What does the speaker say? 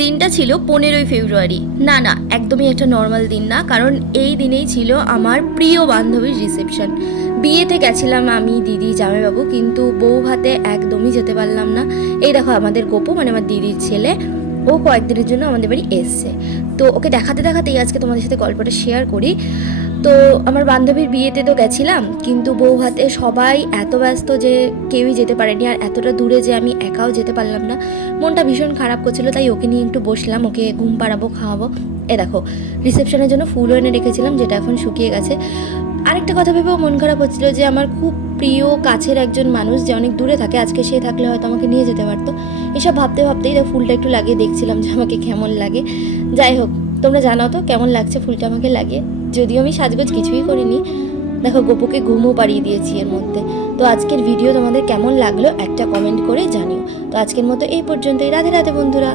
দিনটা ছিল 15ই ফেব্রুয়ারি। না না, একদমই একটা নর্মাল দিন না, কারণ এই দিনেই ছিল আমার প্রিয় বান্ধবীর রিসেপশন। বিয়েতে গেছিলাম আমি, দিদি, জামাইবাবু, কিন্তু বউ ভাতে একদমই যেতে পারলাম না। এই দেখো আমাদের গোপু, মানে আমার দিদির ছেলে, ও কয়েকদিনের জন্য আমাদের বাড়ি এসছে। তো ওকে দেখাতে দেখাতেই আজকে তোমাদের সাথে গল্পটা শেয়ার করি। তো আমার বান্ধবীর বিয়েতে তো গেছিলাম, কিন্তু বউ ভাতে সবাই এত ব্যস্ত যে কেউই যেতে পারেনি। আর এতটা দূরে যে আমি একাও যেতে পারলাম না, মনটা ভীষণ খারাপ করছিল। তাই ওকে নিয়ে একটু বসলাম, ওকে ঘুম পাড়াবো, খাওয়াবো। দেখো রিসেপশনের জন্য ফুলও এনে রেখেছিলাম, যেটা এখন শুকিয়ে গেছে। আরেকটা কথা ভেবেও মন খারাপ হচ্ছিল যে আমার খুব প্রিয় কাছের একজন মানুষ যে অনেক দূরে থাকে, আজকে সে থাকলে হয়তো আমাকে নিয়ে যেতে পারতো। এসব ভাবতে ভাবতেই ফুলটা একটু লাগিয়ে দেখছিলাম যে আমাকে কেমন লাগে। যাই হোক, তোমরা জানাও তো কেমন লাগছে ফুলটা আমাকে লাগিয়ে। যদিও আমি সাজগোজ কিছুই করিনি। দেখো গোপুকে ঘুমও পাড়িয়ে দিয়েছি এর মধ্যে। তো আজকের ভিডিও তোমাদের কেমন লাগলো একটা কমেন্ট করে জানিও। তো আজকের মতো এই পর্যন্তই। রাধে রাধে বন্ধুরা।